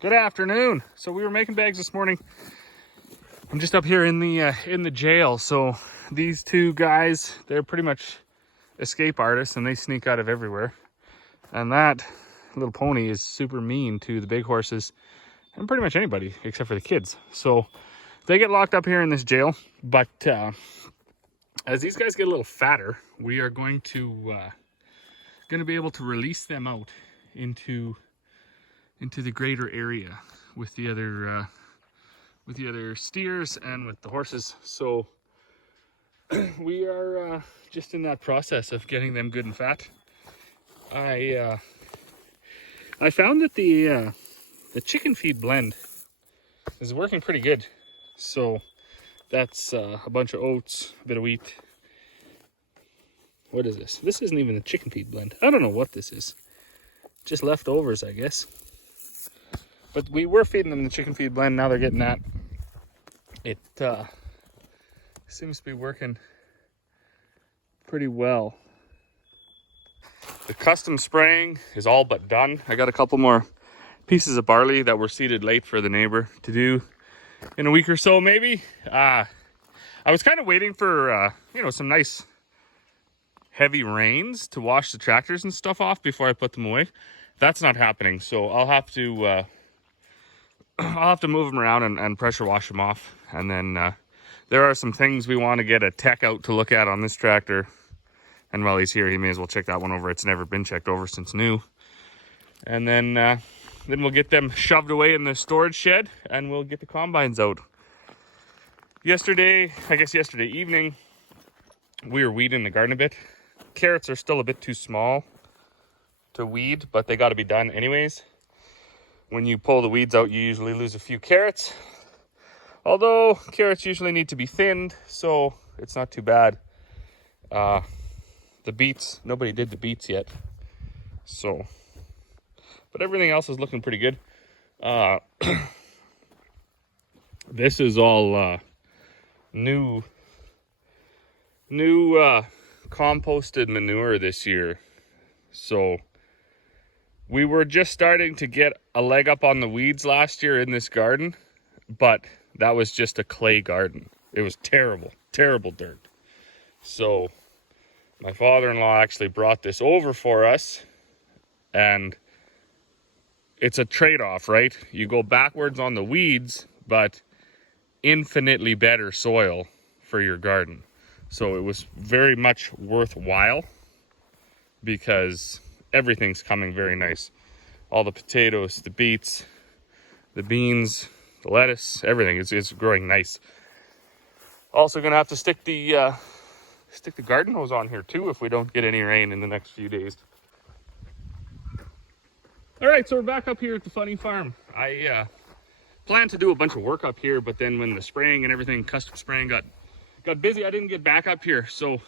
Good afternoon. So we were making bags this morning. I'm just up here in the jail. So these two guys, they're pretty much escape artists and they sneak out of everywhere. And that little pony is super mean to the big horses and pretty much anybody except for the kids. So they get locked up here in this jail. But as these guys get a little fatter, we are going to be able to release them out into the greater area with the other steers and with the horses. So we are just in that process of getting them good and fat. I found that the chicken feed blend is working pretty good. So that's a bunch of oats, a bit of wheat. What is this? This isn't even the chicken feed blend. I don't know what this is. Just leftovers, I guess. But we were feeding them the chicken feed blend. Now they're getting that. It seems to be working pretty well. The custom spraying is all but done. I got a couple more pieces of barley that were seeded late for the neighbor to do in a week or so, maybe. I was kind of waiting for some nice heavy rains to wash the tractors and stuff off before I put them away. That's not happening, so I'll have to move them around and pressure wash them off. And then there are some things we want to get a tech out to look at on this tractor. And while he's here, he may as well check that one over. It's never been checked over since new. And then we'll get them shoved away in the storage shed and we'll get the combines out. Yesterday evening, we were weeding the garden a bit. Carrots are still a bit too small to weed, but they got to be done anyways. When you pull the weeds out, you usually lose a few carrots. Although carrots usually need to be thinned, so it's not too bad. The beets, nobody did the beets yet. So, but everything else is looking pretty good. This is all new composted manure this year. So we were just starting to get a leg up on the weeds last year in this garden, but that was just a clay garden. It was terrible, terrible dirt. So my father-in-law actually brought this over for us, and it's a trade-off, right? You go backwards on the weeds, but infinitely better soil for your garden. So it was very much worthwhile because everything's coming very nice. All the potatoes, the beets, the beans, the lettuce, everything is growing nice. Also gonna have to stick the garden hose on here too if we don't get any rain in the next few days. All right, so we're back up here at the Funny Farm. I planned to do a bunch of work up here, but then when the spraying and everything, custom spraying got busy, I didn't get back up here. So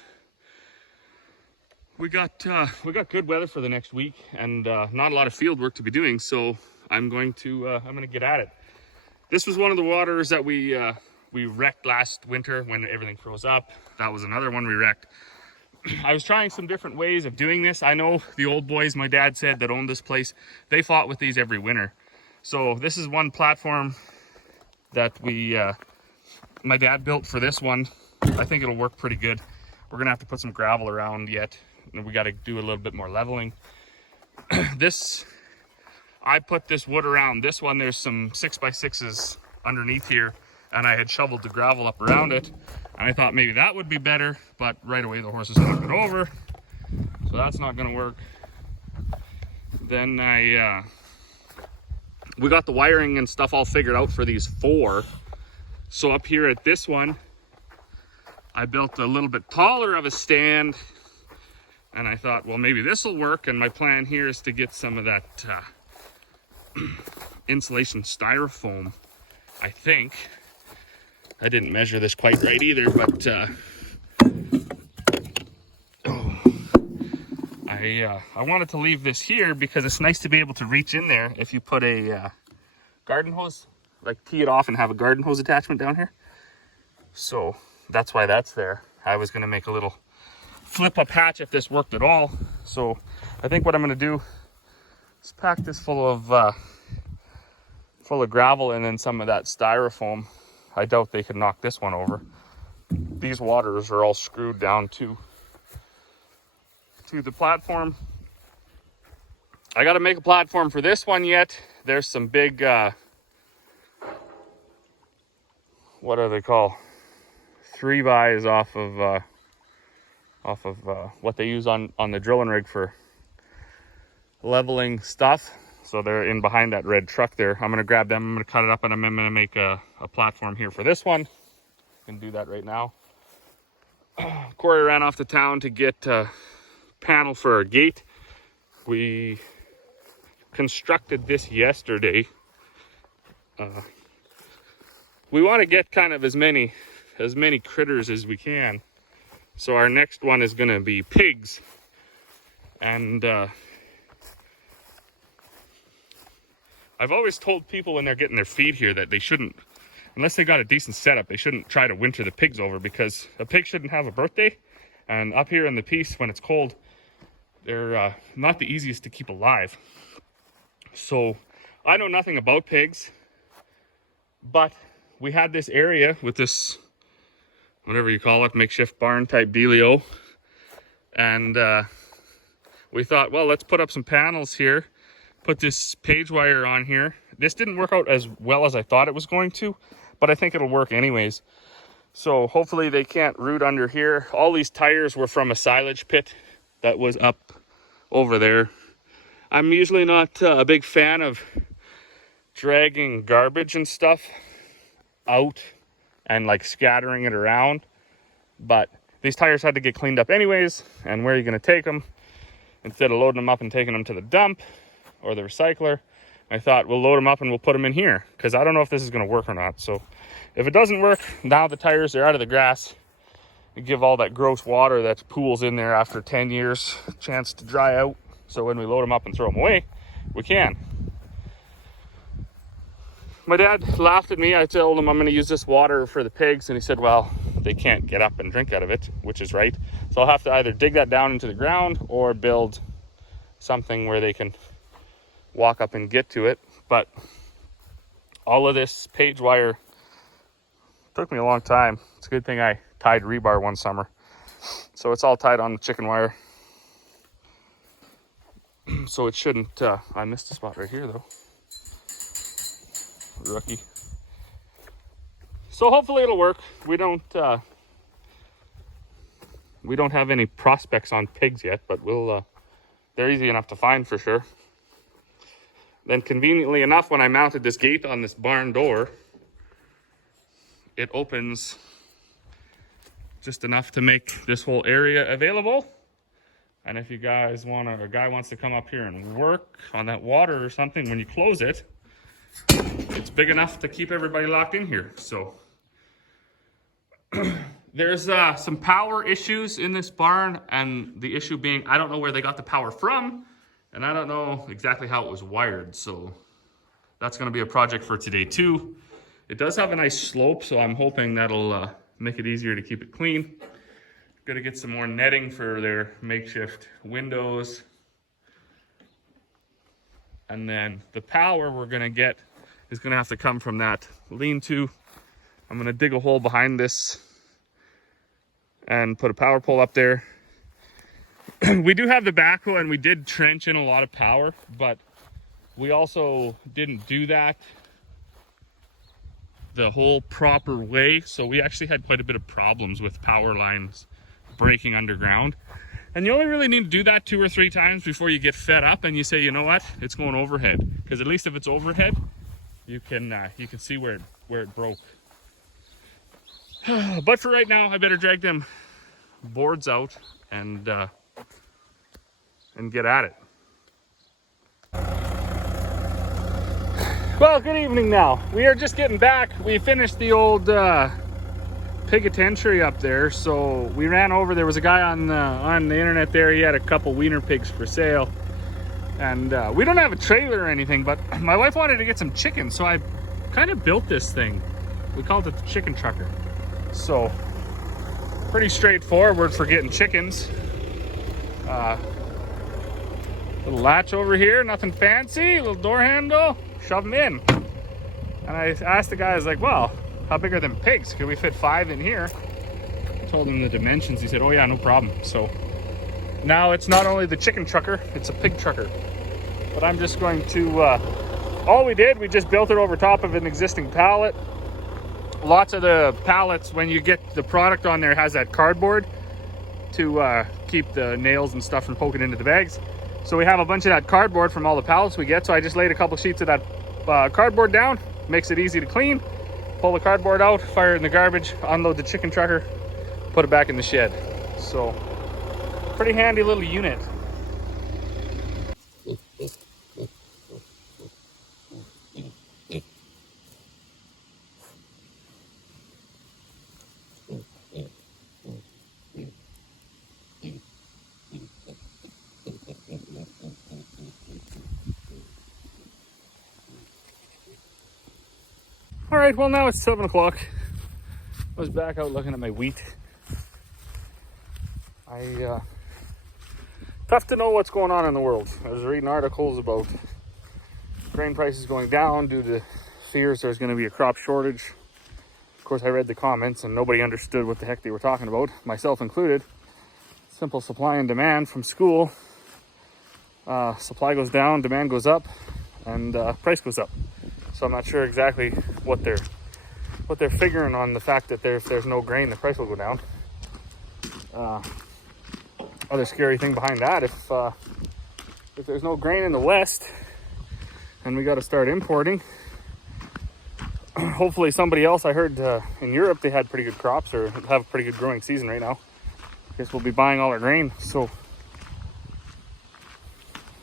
we got good weather for the next week and not a lot of field work to be doing. So I'm going to get at it. This was one of the waters that we wrecked last winter when everything froze up. That was another one we wrecked. I was trying some different ways of doing this. I know the old boys, my dad said, that owned this place, they fought with these every winter. So this is one platform that my dad built for this one. I think it'll work pretty good. We're gonna have to put some gravel around yet. And we got to do a little bit more leveling. I put this wood around this one. There's some 6x6s underneath here, and I had shoveled the gravel up around it. And I thought maybe that would be better, but right away the horses knocked it over, so that's not going to work. Then we got the wiring and stuff all figured out for these 4. So up here at this one, I built a little bit taller of a stand. And I thought, well, maybe this will work. And my plan here is to get some of that insulation styrofoam, I think. I didn't measure this quite right either, but I wanted to leave this here because it's nice to be able to reach in there if you put a garden hose, like tee it off and have a garden hose attachment down here. So that's why that's there. I was going to make a little flip up hatch if this worked at all. So I think what I'm going to do is pack this full of full of gravel and then some of that styrofoam. I doubt they could knock this one over. These waters are all screwed down to the platform. I got to make a platform for this one yet. There's some big, what are they called? 3x off of what they use on the drilling rig for leveling stuff. So they're in behind that red truck there. I'm gonna grab them, I'm gonna cut it up, and I'm gonna make a platform here for this one. I can do that right now. Corey ran off to town to get a panel for our gate. We constructed this yesterday. We want to get kind of as many critters as we can. So our next one is gonna be pigs. And I've always told people when they're getting their feed here that they shouldn't, unless they got a decent setup, they shouldn't try to winter the pigs over, because a pig shouldn't have a birthday. And up here in the Peace, when it's cold, they're not the easiest to keep alive. So I know nothing about pigs, but we had this area with this, whatever you call it, makeshift barn type dealio. And we thought, well, let's put up some panels here, put this page wire on here. This didn't work out as well as I thought it was going to, but I think it'll work anyways. So hopefully they can't root under here. All these tires were from a silage pit that was up over there. I'm usually not a big fan of dragging garbage and stuff out and like scattering it around, but these tires had to get cleaned up anyways. And where are you going to take them? Instead of loading them up and taking them to the dump or the recycler, I thought we'll load them up and we'll put them in here, because I don't know if this is going to work or not. So if it doesn't work, now the tires are out of the grass. You give all that gross water that pools in there after 10 years a chance to dry out. So when we load them up and throw them away, we can. My dad laughed at me. I told him I'm going to use this water for the pigs, and he said, well, they can't get up and drink out of it, which is right. So I'll have to either dig that down into the ground or build something where they can walk up and get to it. But all of this page wire took me a long time. It's a good thing I tied rebar one summer. So it's all tied on the chicken wire. So it shouldn't, I missed a spot right here though. Rookie. So hopefully it'll work. We don't have any prospects on pigs yet, but they're easy enough to find for sure. Then conveniently enough, when I mounted this gate on this barn door, it opens just enough to make this whole area available. And if you guys want to, a guy wants to come up here and work on that water or something, when you close it, it's big enough to keep everybody locked in here. So there's some power issues in this barn, and the issue being I don't know where they got the power from, and I don't know exactly how it was wired. So that's going to be a project for today too. It does have a nice slope, so I'm hoping that'll make it easier to keep it clean. Gonna get some more netting for their makeshift windows. And then the power we're gonna get is gonna have to come from that lean-to. I'm gonna dig a hole behind this and put a power pole up there. We do have the backhoe, and we did trench in a lot of power, but we also didn't do that the whole proper way. So we actually had quite a bit of problems with power lines breaking underground. And you only really need to do that 2 or 3 times before you get fed up and you say, you know what, it's going overhead. Because at least if it's overhead, you can see where it broke. But for right now, I better drag them boards out and get at it. Well, good evening now. We are just getting back. We finished the old pigitentiary up there, so we ran over. There was a guy on the internet there. He had a couple wiener pigs for sale, and we don't have a trailer or anything, but my wife wanted to get some chicken, so I kind of built this thing. We called it the chicken trucker. So pretty straightforward for getting chickens. Little latch over here, nothing fancy. Little door handle, shove them in. And I asked the guy, I was like, well, how big are them pigs? Could we fit 5 in here? I told him the dimensions. He said, oh yeah, no problem. So now it's not only the chicken trucker, it's a pig trucker. But I'm just going to, all we did, we just built it over top of an existing pallet. Lots of the pallets, when you get the product on there, has that cardboard to keep the nails and stuff from poking into the bags. So we have a bunch of that cardboard from all the pallets we get. So I just laid a couple sheets of that cardboard down. Makes it easy to clean. Pull the cardboard out, fire it in the garbage, unload the chicken trucker, put it back in the shed. So pretty handy little unit. All right, well now it's 7 o'clock. I was back out looking at my wheat. Tough to know what's going on in the world. I was reading articles about grain prices going down due to fears there's going to be a crop shortage. Of course, I read the comments and nobody understood what the heck they were talking about, myself included. Simple supply and demand from school. Supply goes down, demand goes up, and price goes up. So I'm not sure exactly what they're figuring on the fact that if there's no grain, the price will go down. Other scary thing behind that, if there's no grain in the West and we got to start importing, hopefully somebody else, I heard in Europe they had pretty good crops or have a pretty good growing season right now. I guess we'll be buying all our grain. So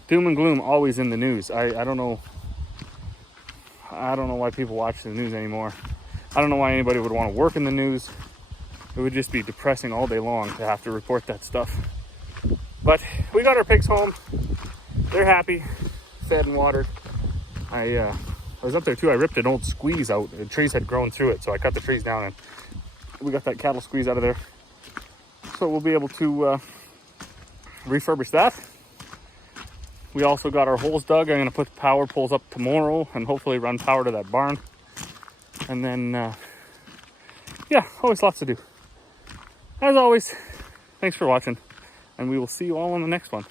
doom and gloom always in the news. I don't know why people watch the news anymore. I don't know why anybody would want to work in the news. It would just be depressing all day long to have to report that stuff. But we got our pigs home. They're happy, fed and watered. I was up there too. I ripped an old squeeze out. The trees had grown through it, so I cut the trees down and we got that cattle squeeze out of there. So we'll be able to refurbish that. We also got our holes dug. I'm going to put power poles up tomorrow and hopefully run power to that barn. And then, yeah, always lots to do. As always, thanks for watching, and we will see you all on the next one.